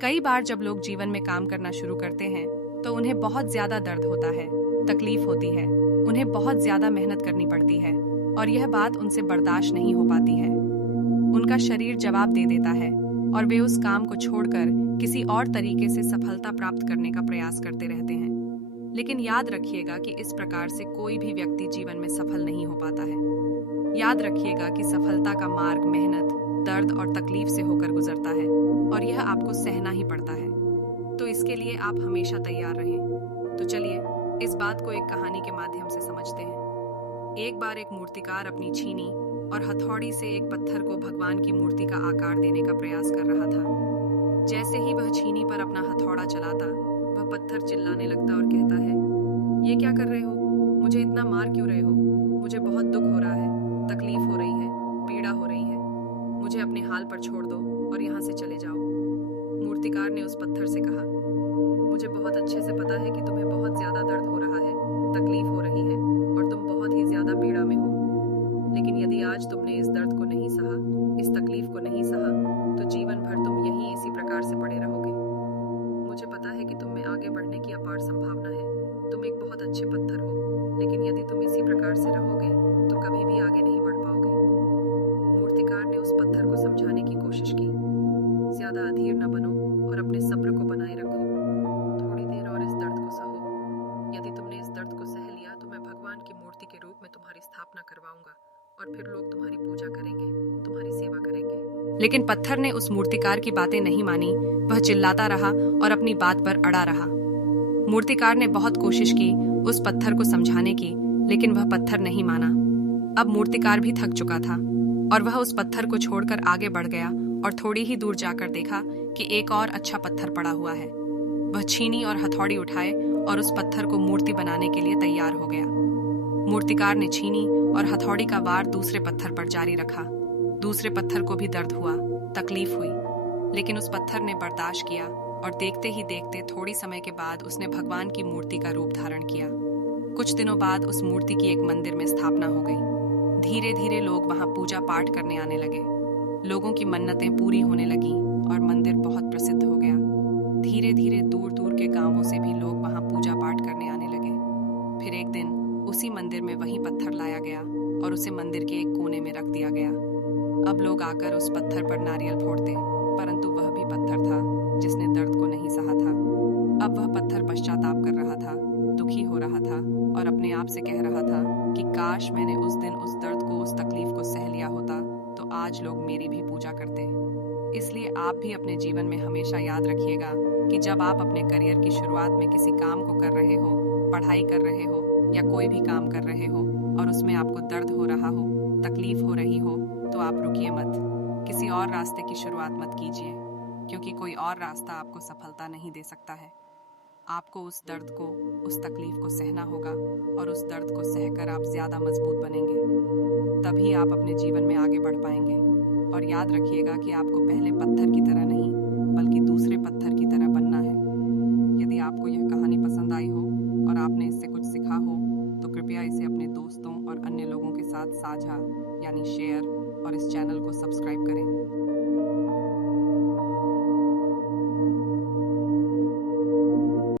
कई बार जब लोग जीवन में काम करना शुरू करते हैं तो उन्हें बहुत ज्यादा दर्द होता है, तकलीफ होती है, उन्हें बहुत ज्यादा मेहनत करनी पड़ती है और यह बात उनसे बर्दाश्त नहीं हो पाती है। उनका शरीर जवाब दे देता है और वे उस काम को छोड़कर किसी और तरीके से सफलता प्राप्त करने का प्रयास करते रहते हैं। लेकिन याद रखिएगा कि इस प्रकार से कोई भी व्यक्ति जीवन में सफल नहीं हो पाता है। याद रखिएगा कि सफलता का मार्ग मेहनत, दर्द और तकलीफ से होकर गुजरता है और यह आपको सहना ही पड़ता है। तो इसके लिए आप हमेशा तैयार रहें। तो चलिए इस बात को एक कहानी के माध्यम से समझते हैं। एक बार एक मूर्तिकार अपनी छीनी और हथौड़ी से एक पत्थर को भगवान की मूर्ति का आकार देने का प्रयास कर रहा था। जैसे ही वह छीनी पर अपना हथौड़ा चलाता, वह पत्थर चिल्लाने लगता और कहता है, ये क्या कर रहे हो? मुझे इतना मार क्यों रहे हो? मुझे बहुत दुख हो रहा है, तकलीफ हो रही है, पीड़ा हो रही है। मुझे अपने हाल पर छोड़ दो और यहाँ से चले जाओ। मूर्तिकार ने उस पत्थर से कहा, मुझे बहुत अच्छे से पता है कि तुम्हें बहुत ज्यादा दर्द हो रहा है, तकलीफ हो रही है और तुम बहुत ही ज्यादा पीड़ा में हो। लेकिन यदि आज तुमने इस दर्द को नहीं सहा, इस तकलीफ को नहीं सहा, तो जीवन भर तुम यहीं इसी प्रकार से पड़े रहोगे। मुझे पता है कि तुम में आगे बढ़ने की अपार संभावना है। तुम एक बहुत अच्छे पत्थर हो, लेकिन यदि तुम इसी प्रकार से रहोगे तो कभी भी आगे नहीं बढ़ पाओगे। मूर्तिकार ने उस पत्थर को समझाने की कोशिश की, ज्यादा अधीर न बनो और अपने सब्र को बनाए रखो। थोड़ी देर और इस दर्द को सहो। यदि तुमने इस दर्द को सह लिया तो मैं भगवान की मूर्ति के रूप में तुम्हारी स्थापना करवाऊंगा और फिर लोग तुम्हारी पूजा करेंगे, तुम्हारी सेवा करेंगे। लेकिन पत्थर ने उस मूर्तिकार की बातें नहीं मानी। वह चिल्लाता रहा और अपनी बात पर अड़ा रहा। मूर्तिकार ने बहुत कोशिश की उस पत्थर को समझाने की, लेकिन वह पत्थर नहीं माना। अब मूर्तिकार भी थक चुका था और वह उस पत्थर को छोड़कर आगे बढ़ गया और थोड़ी ही दूर जाकर देखा कि एक और अच्छा पत्थर पड़ा हुआ है। वह छीनी और हथौड़ी उठाए और उस पत्थर को मूर्ति बनाने के लिए तैयार हो गया। मूर्तिकार ने छीनी और हथौड़ी का वार दूसरे पत्थर पर जारी रखा। दूसरे पत्थर को भी दर्द हुआ, तकलीफ हुई, लेकिन उस पत्थर ने बर्दाश्त किया और देखते ही देखते थोड़ी समय के बाद उसने भगवान की मूर्ति का रूप धारण किया। कुछ दिनों बाद उस मूर्ति की एक मंदिर में स्थापना हो गई। धीरे धीरे लोग वहां पूजा पाठ करने आने लगे। लोगों की मन्नतें पूरी होने लगी और मंदिर बहुत प्रसिद्ध हो गया। धीरे धीरे दूर दूर के गांवों से भी लोग वहां पूजा पाठ करने आने लगे। फिर एक दिन उसी मंदिर में वही पत्थर लाया गया और उसे मंदिर के एक कोने में रख दिया गया। अब लोग आकर उस पत्थर पर नारियल फोड़ते, परंतु वह भी पत्थर था जिसने दर्द को नहीं सहा था। अब वह पत्थर पश्चाताप कर रहा था, दुखी हो रहा था और अपने आप से कह रहा था कि काश मैंने उस दिन उस दर्द को, उस तकलीफ को सह लिया होता तो आज लोग मेरी भी पूजा करते। इसलिए आप भी अपने जीवन में हमेशा याद रखिएगा कि जब आप अपने करियर की शुरुआत में किसी काम को कर रहे हो, पढ़ाई कर रहे हो या कोई भी काम कर रहे हो और उसमें आपको दर्द हो रहा हो, तकलीफ हो रही हो, तो आप रुकिए मत। किसी और रास्ते की शुरुआत मत कीजिए, क्योंकि कोई और रास्ता आपको सफलता नहीं दे सकता है। आपको उस दर्द को, उस तकलीफ को सहना होगा और उस दर्द को सहकर आप ज्यादा मजबूत बनेंगे। तभी आप अपने जीवन में आगे बढ़ पाएंगे। और याद रखिएगा कि आपको पहले पत्थर की तरह नहीं, बल्कि दूसरे पत्थर की तरह बनना है। यदि आपको यह कहानी पसंद आई हो और आपने इससे कुछ सीखा हो, तो कृपया इसे अपने दोस्तों और अन्य लोगों के साथ साझा यानी शेयर और इस चैनल को सब्सक्राइब करें।